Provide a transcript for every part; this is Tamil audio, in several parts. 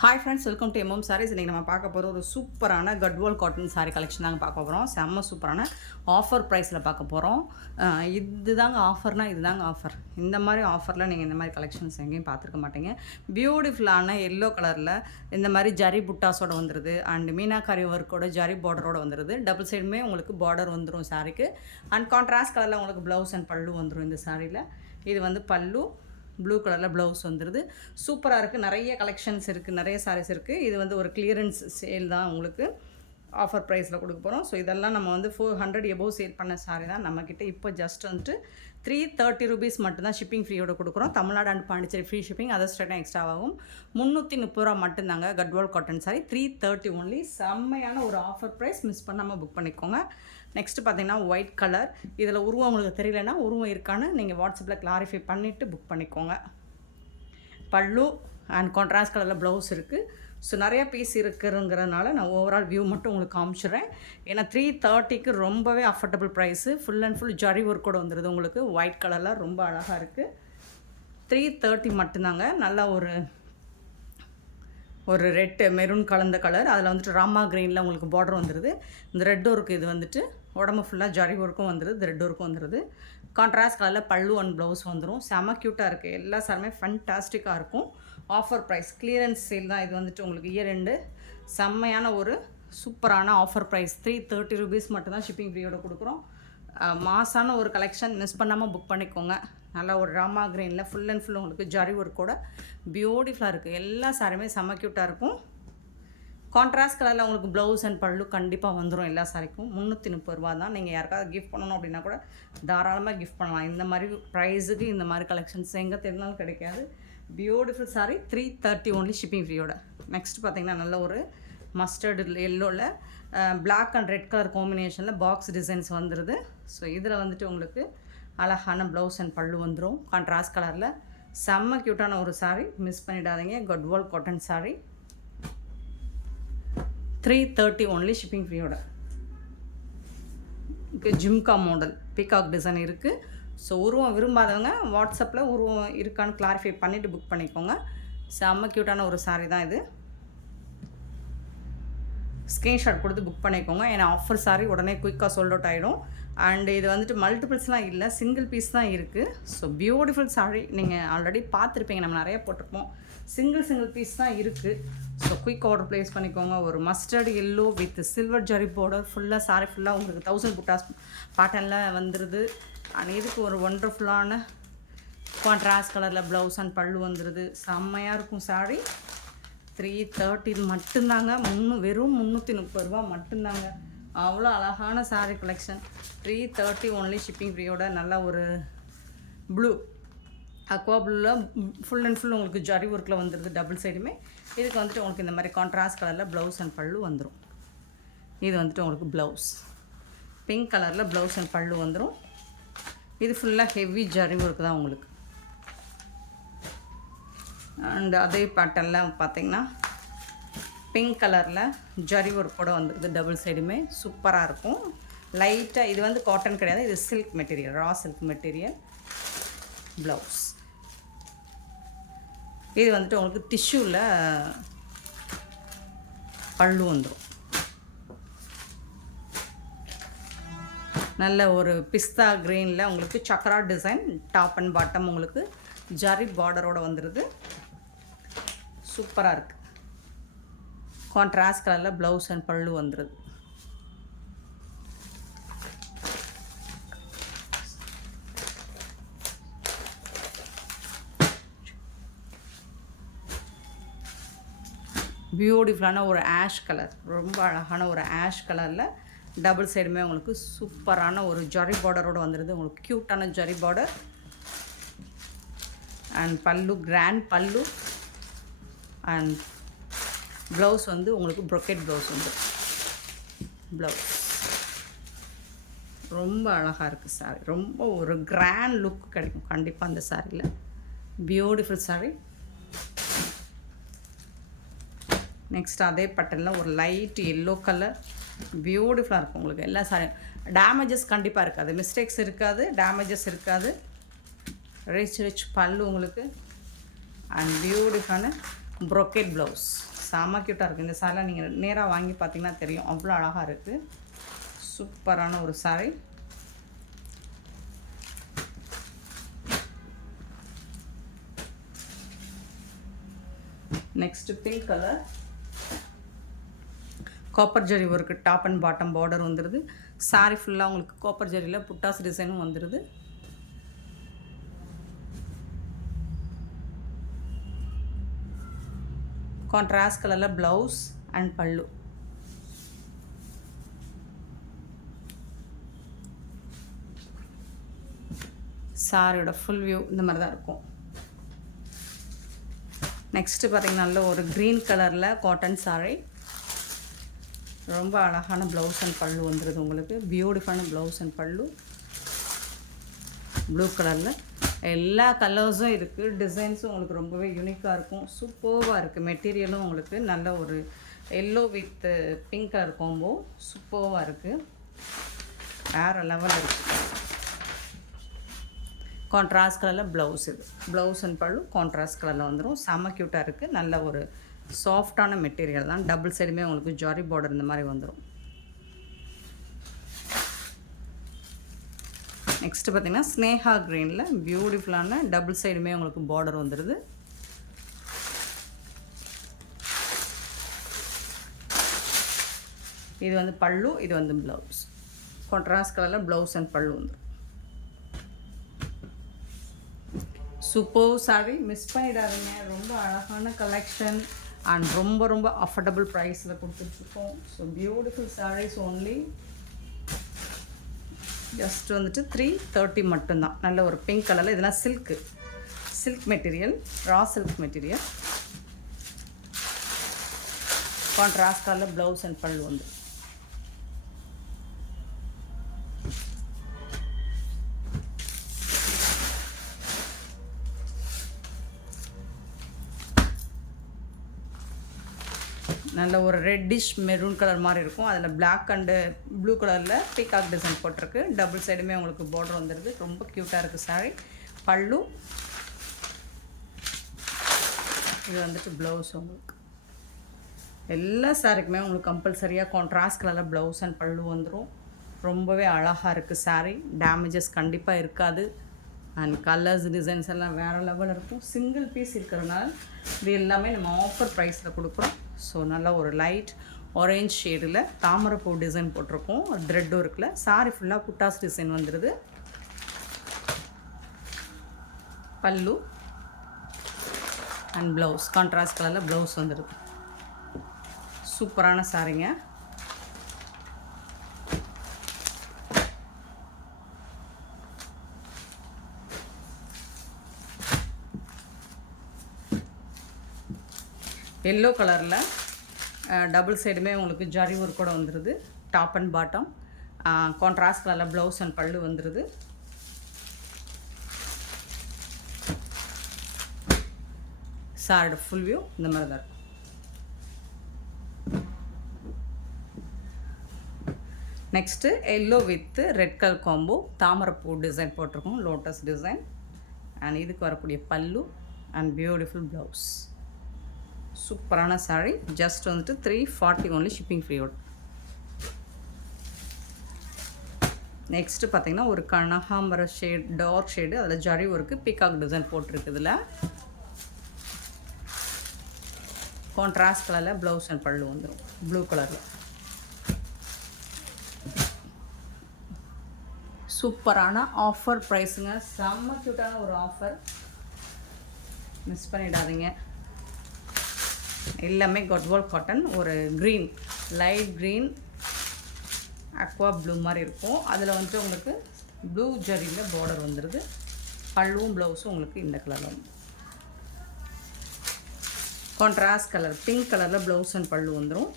Hi friends welcome to MM saris இன்றைக்கி நம்ம பார்க்க போகிற ஒரு சூப்பரான கட்வால் காட்டன் சாரி கலெக்ஷன் தாங்க பார்க்க போகிறோம் செம்ம சூப்பரான ஆஃபர் ப்ரைஸில் பார்க்க போகிறோம் இது தாங்க ஆஃபர்னால் இது தாங்க ஆஃபர் இந்த மாதிரி ஆஃபரில் நீங்கள் இந்த மாதிரி கலெக்ஷன்ஸ் எங்கேயும் பார்த்துருக்க மாட்டீங்க. பியூட்டிஃபுல்லான எல்லோ கலரில் இந்த மாதிரி ஜரி புட்டாஸோட வந்துடுது அண்ட் மீனாக்காரி ஒர்க்கோட ஜரி பார்டரோட வந்துடுது டபுள் சைடுமே உங்களுக்கு பார்டர் வந்துடும் சாரிக்கு அண்ட் கான்ட்ராஸ்ட் கலரில் உங்களுக்கு ப்ளவுஸ் அண்ட் பல்லு வந்துடும் இந்த சாரியில் இது வந்து பல்லு. ப்ளூ கலரில் ப்ளவுஸ் வந்துடுது சூப்பராக இருக்குது நிறைய கலெக்ஷன்ஸ் இருக்குது நிறைய சாரீஸ் இருக்குது இது வந்து ஒரு கிளியரன்ஸ் சேல் தான் உங்களுக்கு. ஆஃபர் ப்ரைஸில் கொடுக்க போகிறோம் ஸோ இதெல்லாம் நம்ம வந்து ஃபோர் ஹண்ட்ரட் எபோவ் சேல் பண்ண சாரி தான். நம்மக்கிட்ட இப்போ ஜஸ்ட் வந்துட்டு த்ரீ தேர்ட்டி ருபீஸ் மட்டும்தான் ஷிப்பிங் ஃப்ரீயோட கொடுக்குறோம். Tamil Nadu and Pondicherry free shipping அதை ஸ்டேட்டாக எக்ஸ்ட்ரா ஆகும். முந்நூற்றி முப்பது ரூபா மட்டும்தாங்க Gadwal cotton sari three thirty only செம்மையான ஒரு ஆஃபர் ப்ரைஸ் மிஸ் பண்ணாமல் புக் பண்ணிக்கோங்க. நெக்ஸ்ட்டு பார்த்தீங்கன்னா ஒயிட் கலர் இதில் உருவம் உங்களுக்கு தெரியலன்னா உருவம் இருக்கான்னு நீங்கள் வாட்ஸ்அப்பில் கிளாரிஃபை பண்ணிவிட்டு புக் பண்ணிக்கோங்க. பல்லு அண்ட் கான்ட்ராஸ்ட் கலரில் ப்ளவுஸ் இருக்குது ஸோ நிறைய பீஸ் இருக்குங்கிறதுனால நான் ஓவரால் வியூ மட்டும் உங்களுக்கு காமிச்சிடுறேன். ஏன்னா த்ரீ தேர்ட்டிக்கு ரொம்பவே affordable price full and full zari ஒர்க்கோட வந்துடுது உங்களுக்கு. ஒயிட் கலரில் ரொம்ப அழகாக இருக்குது த்ரீ தேர்ட்டி மட்டும்தாங்க. நல்லா ஒரு ஒரு ரெட்டு மெரூன் கலந்த கலர் அதில் வந்துட்டு ராமா க்ரீனில் உங்களுக்கு பார்டர் வந்துடுது இந்த ரெட் ஒர்க்கு இது வந்துட்டு உடம்பு ஃபுல்லாக ஜரி ஒர்க்கும் வந்துடுது இந்த ரெட் ஒர்க்கும் வந்துடுது கான்ட்ராஸ்ட் கலரில் பல்லு அண்ட் ப்ளவுஸ் வந்துடும் செம க்யூட்டாக இருக்குது எல்லா சாருமே ஃபண்டாஸ்டிக்காக இருக்கும். ஆஃபர் ப்ரைஸ் கிளியரன்ஸ் சேல் தான் இது வந்துட்டு உங்களுக்கு இயர் ரெண்டு செம்மையான ஒரு சூப்பரான offer price three thirty rupees மட்டும்தான் ஷிப்பிங் ஃப்ரீயோட கொடுக்குறோம். மாசான ஒரு கலெக்ஷன் மிஸ் பண்ணாமல் புக் பண்ணிக்கோங்க. நல்லா ஒரு ராமா கிரீனில் ஃபுல் அண்ட் ஃபுல் உங்களுக்கு ஜரி ஒர்க்கோட பியூட்டிஃபுல்லாக இருக்குது எல்லா சாரியுமே செம்ம க்யூட்டாக இருக்கும். கான்ட்ராஸ்ட் கலரில் உங்களுக்கு ப்ளவுஸ் அண்ட் பல்லு கண்டிப்பாக வந்துடும் எல்லா சாரிக்கும் முந்நூற்றி முப்பது ரூபா தான். நீங்கள் யாருக்காவது கிஃப்ட் பண்ணணும் அப்படின்னா கூட தாராளமாக கிஃப்ட் பண்ணலாம். இந்த மாதிரி ப்ரைஸுக்கு இந்த மாதிரி கலெக்ஷன்ஸ் எங்கே தெரிஞ்சாலும் கிடைக்காது. Beautiful sari three thirty only shipping ஃப்ரீயோட next பார்த்தீங்கன்னா நல்ல ஒரு மஸ்டர்டு எல்லோவில் பிளாக் அண்ட் ரெட் கலர் காம்பினேஷனில் பாக்ஸ் டிசைன்ஸ் வந்துடுது ஸோ இதில் வந்துட்டு உங்களுக்கு அழகான ப்ளவுஸ் அண்ட் பல்லு வந்துடும் கான்ட்ராஸ்ட் கலரில் செம்ம க்யூட்டான ஒரு சாரீ மிஸ் பண்ணிடாதீங்க. Gadwal cotton sari three thirty only shipping ஃப்ரீயோட jhumka model peacock design இருக்குது ஸோ உருவம் விரும்பாதவங்க வாட்ஸ்அப்பில் உருவம் இருக்கான்னு கிளாரிஃபை பண்ணிவிட்டு புக் பண்ணிக்கோங்க. செம்ம க்யூட்டான ஒரு saree தான் இது. ஸ்க்ரீன்ஷாட் கொடுத்து புக் பண்ணிக்கோங்க. ஏன்னா ஆஃபர் சாரி உடனே குயிக்காக சோல்ட் அவுட் ஆகிடும் அண்ட் இது வந்துட்டு மல்டிபிள்ஸ்லாம் இல்லை சிங்கிள் பீஸ் தான் இருக்குது ஸோ பியூட்டிஃபுல் சாரி நீங்கள் ஆல்ரெடி பார்த்துருப்பீங்க. நம்ம நிறைய போட்டிருப்போம். சிங்கிள் சிங்கிள் பீஸ் தான் இருக்குது ஸோ குயிக் ஆர்டர் ப்ளேஸ் பண்ணிக்கோங்க. ஒரு mustard yellow with silver zari border ஃபுல்லாக சாரி ஃபுல்லாக உங்களுக்கு தௌசண்ட் புட்டாஸ் பேட்டர்னில் வந்துடுது அண்ட் இதுக்கு ஒரு ஒண்டர்ஃபுல்லான கான்ட்ராஸ்ட் கலரில் ப்ளவுஸ் அண்ட் பல்லு வந்துடுது செம்மையாக இருக்கும் சாரி த்ரீ தேர்ட்டி மட்டும்தாங்க. முன்னு வெறும் முந்நூற்றி முப்பது ரூபா மட்டும்தாங்க. அவ்வளோ அழகான sari collection three thirty only shipping ஃப்ரீயோட நல்ல ஒரு ப்ளூ அக்வா ப்ளூவில் ஃபுல் அண்ட் ஃபுல் உங்களுக்கு ஜரி ஒர்க்கில் வந்துடுது டபுள் சைடுமே இதுக்கு வந்துட்டு உங்களுக்கு இந்த மாதிரி கான்ட்ராஸ்ட் கலரில் ப்ளவுஸ் அண்ட் பல்லு வந்துடும் இது வந்துட்டு உங்களுக்கு ப்ளவுஸ் பிங்க் கலரில் ப்ளவுஸ் அண்ட் பல்லு வந்துடும் இது ஃபுல்லாக ஹெவி ஜரி ஒர்க் தான் உங்களுக்கு. அண்ட் அதே பேட்டர்னில் பார்த்தீங்கன்னா பிங்க் கலரில் ஜரி ஒர்க்கோட வந்துருக்குது டபுள் சைடுமே சூப்பராக இருக்கும். லைட்டாக இது வந்து காட்டன் கிடையாது இது silk material raw silk material blouse இது வந்துட்டு உங்களுக்கு டிஷ்யூவில் பல்லு வந்துடும் நல்ல ஒரு பிஸ்தா க்ரீனில் உங்களுக்கு chakra design top and bottom உங்களுக்கு ஜரி பார்டரோடு வந்துடுது சூப்பராக இருக்குது கான்ட்ராஸ்ட் கலரில் ப்ளவுஸ் அண்ட் பல்லு வந்துடுது பியூட்டிஃபுல்லான ஒரு ஆஷ் கலர் ரொம்ப அழகான ஒரு ஆஷ் கலரில் டபுள் சைடுமே உங்களுக்கு சூப்பரான ஒரு ஜரி பார்டரோடு வந்துடுது உங்களுக்கு க்யூட்டான zari border and pallu grand pallu. And blouse வந்து உங்களுக்கு ப்ரொக்கெட் ப்ளவுஸ் வந்து ப்ளவுஸ் ரொம்ப அழகாக இருக்குது சாரி ரொம்ப ஒரு கிராண்ட் லுக் கிடைக்கும். கண்டிப்பாக அந்த சாரியில் பியூட்டிஃபுல் சாரி நெக்ஸ்ட் அதே பட்டனில் ஒரு லைட் எல்லோ கலர் பியூட்டிஃபுல்லாக இருக்கும் உங்களுக்கு. எல்லா சாரி டேமேஜஸ் கண்டிப்பாக இருக்காது. மிஸ்டேக்ஸ் இருக்காது டேமேஜஸ் இருக்காது. ரிச் ரிச் பல்லு உங்களுக்கு. அண்ட் பியூட்டிஃபுல்லான ப்ரொக்கெட் ப்ளவுஸ் செம க்யூட்டாக இருக்குது இந்த சாரிலாம் நீங்கள் நேராக வாங்கி பார்த்தீங்கன்னா தெரியும். அவ்வளோ அழகாக இருக்குது சூப்பரான ஒரு sari next pink colour copper zari work top and bottom border வந்துடுது சாரி ஃபுல்லாக உங்களுக்கு காப்பர் ஜரியில் புட்டாஸ் டிசைனும் வந்துடுது கான்ட்ராஸ்ட் கலரில் ப்ளவுஸ் அண்ட் பல்லு. சாரியோட ஃபுல் வியூ இந்த மாதிரி தான் இருக்கும். நெக்ஸ்ட்டு பார்த்தீங்கன்னா நல்ல ஒரு க்ரீன் கலரில் காட்டன் சாரி ரொம்ப அழகான ப்ளவுஸ் அண்ட் பல்லு வந்துடுது உங்களுக்கு. பியூட்டிஃபுல்லான ப்ளவுஸ் அண்ட் பல்லு. ப்ளூ கலரில் எல்லா கலர்ஸும் இருக்குது டிசைன்ஸும் உங்களுக்கு ரொம்பவே யூனிக்காக இருக்கும். சூப்பர்வாக இருக்குது மெட்டீரியலும் உங்களுக்கு நல்ல ஒரு yellow with pink colour combo சூப்பர்வாக இருக்குது வேறு லெவல் இருக்குது கான்ட்ராஸ்ட் கலரில் ப்ளவுஸ் இது. ப்ளவுஸ் அண்ட் பல்லு கான்ட்ராஸ்ட் கலரில் வந்துடும் செம்ம க்யூட்டாக இருக்குது நல்ல ஒரு சாஃப்டான மெட்டீரியல் தான். டபுள் சைடுமே உங்களுக்கு ஜாரி பார்டர் இந்த மாதிரி வந்துடும் நெக்ஸ்ட்டு பார்த்தீங்கன்னா ஸ்னேஹா க்ரீனில் பியூட்டிஃபுல்லான டபுள் சைடுமே உங்களுக்கு பார்டர் வந்துடுது இது வந்து பல்லு இது வந்து ப்ளவுஸ் கான்ட்ராஸ்ட் கலரில் ப்ளவுஸ் அண்ட் பல்லு வந்துடும் சூப்பர் சாரி மிஸ் பண்ணிடாதீங்க. ரொம்ப அழகான கலெக்ஷன் அண்ட் ரொம்ப ரொம்ப அஃபர்டபுள் ப்ரைஸில் கொடுத்துட்ருக்கோம். So beautiful saris only just வந்துட்டு த்ரீ தேர்ட்டி மட்டும்தான். நல்ல ஒரு பிங்க் கலரில் இதெல்லாம் silk silk material raw silk material contrast கலரில் ப்ளவுஸ் அண்ட் பல் வந்து. நல்ல ஒரு ரெட்டிஷ் மெரூன் கலர் மாதிரி இருக்கும். அதில் பிளாக் அண்டு ப்ளூ கலரில் பீகாக் டிசைன் போட்டிருக்கு. டபுள் சைடுமே உங்களுக்கு பார்டர் வந்துடுது ரொம்ப க்யூட்டாக இருக்குது சாரி பல்லு. இது வந்துட்டு ப்ளவுஸ் உங்களுக்கு. எல்லா சாரிக்குமே உங்களுக்கு கம்பல்சரியாக கான்ட்ராஸ்ட் கலரில் ப்ளவுஸ் அண்ட் பல்லு வந்துடும் ரொம்பவே அழகாக இருக்குது சாரீ டேமேஜஸ் கண்டிப்பாக இருக்காது. அண்ட் கலர்ஸ் டிசைன்ஸ் எல்லாம் வேறு லெவலில் இருக்கும். சிங்கிள் பீஸ் இருக்கிறதுனால இது எல்லாமே நம்ம ஆஃபர் ப்ரைஸில் கொடுக்குறோம். ஸோ நல்லா ஒரு லைட் ஆரேஞ்ச் ஷேடில் தாமரைப்பூ டிசைன் போட்டிருக்கோம். த்ரெட்டும் இருக்குல்ல. சாரி ஃபுல்லாக புட்டாஸ் டிசைன் வந்துடுது பல்லு அண்ட் ப்ளவுஸ் கான்ட்ராஸ்ட் கலரில் ப்ளவுஸ் வந்துடுது சூப்பரான சாரிங்க. எல்லோ கலரில் டபுள் சைடுமே உங்களுக்கு ஜரி ஒர்க் கூட வந்துடுது டாப் அண்ட் பாட்டம் கான்ட்ராஸ்ட் கலரில் ப்ளவுஸ் அண்ட் பல்லு வந்துடுது சாரோட ஃபுல் வியூ இந்த மாதிரி தான் இருக்கும். Next yellow with red colour combo தாமரைப்பூ டிசைன் போட்டிருக்கோம் லோட்டஸ் டிசைன் அண்ட் இதுக்கு வரக்கூடிய பல்லு அண்ட் பியூட்டிஃபுல் ப்ளவுஸ் சூப்பரான சாரீ ஜஸ்ட் வந்துட்டு த்ரீ ஃபார்ட்டி ஒன்லி ஷிப்பிங் ஃப்ரீயோட நெக்ஸ்ட்டு பார்த்தீங்கன்னா ஒரு கனகாம்பர ஷேட் டார்க் ஷேடு அதில் ஜரி ஒர்க்கு பிகாக் டிசைன் போட்டிருக்குதுல. கான்ட்ராஸ்ட் கலரில் ப்ளவுஸ் அண்ட் பல்லு வந்துடும் ப்ளூ கலரில் சூப்பரான ஆஃபர் ப்ரைஸுங்க செம்ம க்யூட்டான ஒரு ஆஃபர் மிஸ் பண்ணிடாதீங்க. எல்லாமே கட்வால் காட்டன் ஒரு green light green aqua blue மாதிரி இருக்கும். அதில் வந்துட்டு உங்களுக்கு ப்ளூ ஜரியில் பார்டர் வந்துடுது பல்லுவும் ப்ளவுஸும் உங்களுக்கு இந்த கலரில் வந்து கான்ட்ராஸ்ட் கலர் பிங்க் கலரில் ப்ளவுஸ் அண்ட் பல்லு வந்துடும்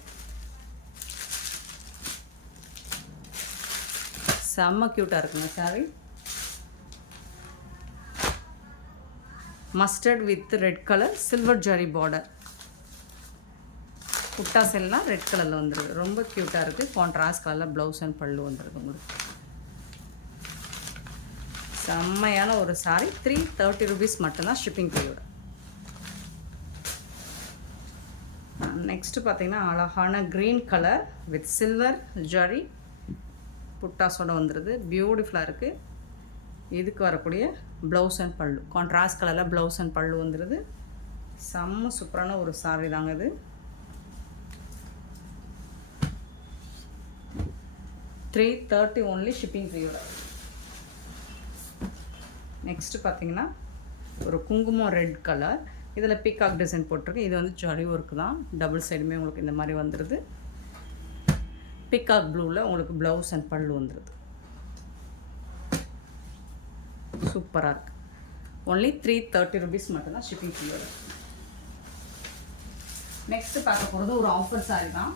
செம்ம க்யூட்டாக இருக்குங்க sari mustard with red colour silver zari border புட்டாஸ் எல்லாம் ரெட் கலரில் வந்துருக்கு ரொம்ப க்யூட்டாக இருக்குது கான்ட்ராஸ்ட் கலரில் ப்ளவுஸ் அண்ட் பல்லு வந்துருக்கு உங்களுக்கு. செம்மையான ஒரு சாரி த்ரீ தேர்ட்டி ருபீஸ் மட்டும்தான் ஷிப்பிங் ஃபீயோட நெக்ஸ்ட்டு பார்த்தீங்கன்னா அழகான green colour with silver zari புட்டாஸோட வந்துடுது பியூட்டிஃபுல்லாக இருக்குது இதுக்கு வரக்கூடிய ப்ளவுஸ் அண்ட் பல்லு. கான்ட்ராஸ்ட் கலரில் ப்ளவுஸ் அண்ட் பல்லு வந்துடுது செம்ம சூப்பரான ஒரு சாரி தாங்க இது. த்ரீ தேர்ட்டி ஒன்லி ஷிப்பிங் ஃப்ரீயோட நெக்ஸ்ட்டு பார்த்தீங்கன்னா ஒரு குங்குமம் ரெட் கலர் இதில் பீகாக் டிசைன் போட்டிருக்கு இது வந்து ஜரி ஒர்க் தான். டபுள் சைடுமே உங்களுக்கு இந்த மாதிரி வந்துடுது பிக்காக் ப்ளூவில் உங்களுக்கு ப்ளவுஸ் அண்ட் பல்லு வந்துடுது சூப்பராக இருக்குது ஒன்லி த்ரீ தேர்ட்டி ருபீஸ் மட்டும்தான் ஷிப்பிங் ஃபீயோட நெக்ஸ்ட்டு பார்க்க போகிறது ஒரு ஆஃபர் சாரி தான்.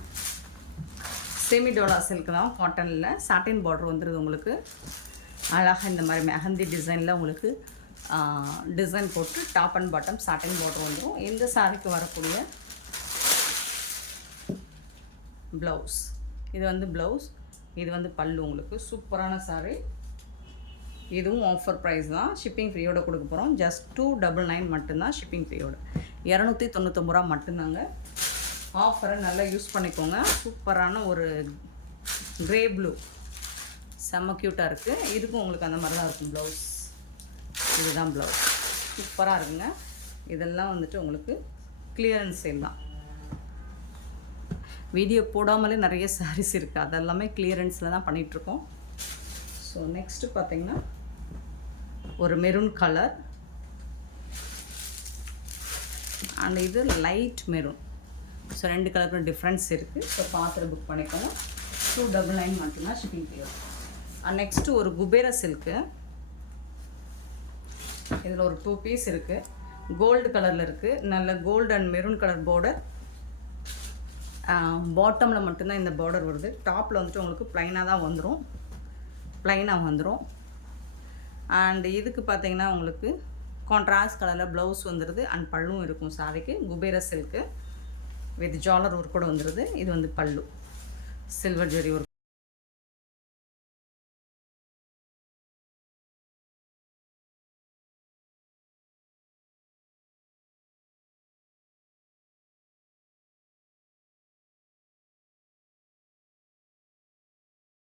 செமி டோலா சில்க் தான் காட்டனில் சாட்டின் பார்டர் வந்துடுது உங்களுக்கு. அழகாக இந்த மாதிரி மெஹந்தி டிசைனில் உங்களுக்கு டிசைன் போட்டு top and bottom satin border வந்துடும் இந்த சாரிக்கு வரக்கூடிய ப்ளவுஸ் இது வந்து ப்ளவுஸ் இது வந்து பல்லு உங்களுக்கு. சூப்பரான சாரி இதுவும் ஆஃபர் ப்ரைஸ் தான். ஷிப்பிங் ஃப்ரீயோட கொடுக்க போகிறோம் ஜஸ்ட் டூ டபுள் நைன் மட்டும்தான் ஷிப்பிங் ஃப்ரீயோட இரநூத்தி தொண்ணூத்தொம்பது ரூபா மட்டும்தாங்க. ஆஃபரை நல்லா யூஸ் பண்ணிக்கோங்க. சூப்பரான ஒரு க்ரே ப்ளூ செம்ம க்யூட்டாக இருக்குது இதுக்கும் உங்களுக்கு அந்த மாதிரி தான் இருக்கும் ப்ளவுஸ் இதுதான் ப்ளவுஸ் சூப்பராக இருக்குங்க. இதெல்லாம் வந்துட்டு உங்களுக்கு கிளியரன்ஸ் சேல் தான். வீடியோ போடாமலே நிறைய சாரீஸ் இருக்குது அதெல்லாமே கிளியரன்ஸில் தான் பண்ணிகிட்ருக்கோம் ஸோ நெக்ஸ்ட்டு பார்த்தீங்கன்னா ஒரு மெரூன் கலர் அண்ட் இது லைட் மெரூன் ஸோ ரெண்டு கலருக்கும் டிஃப்ரென்ஸ் இருக்குது ஸோ பார்த்துட்டு புக் பண்ணிக்கோங்க. டூ டபுள் நைன் மட்டும்தான் ஷிப்பிங் ஃபீ வரும். நெக்ஸ்ட்டு ஒரு குபேர சில்க்கு இதில் ஒரு டூ பீஸ் இருக்குது கோல்டு கலரில் இருக்குது நல்ல gold and maroon colour border பாட்டமில் மட்டும்தான் இந்த பார்டர் வருது. டாப்பில் வந்துட்டு உங்களுக்கு ப்ளைனாக தான் வந்துடும் ப்ளைனாக வந்துடும் அண்ட் இதுக்கு பார்த்தீங்கன்னா உங்களுக்கு கான்ட்ராஸ்ட் கலரில் ப்ளவுஸ் வந்துடுது அண்ட் பல்லும் இருக்கும் சாரிக்கு குபேர சில்க்கு வித் ஜாலர் ஒர்க் கூட வந்துடுது இது வந்து பல்லு. சில்வர் ஜெரி ஒர்க்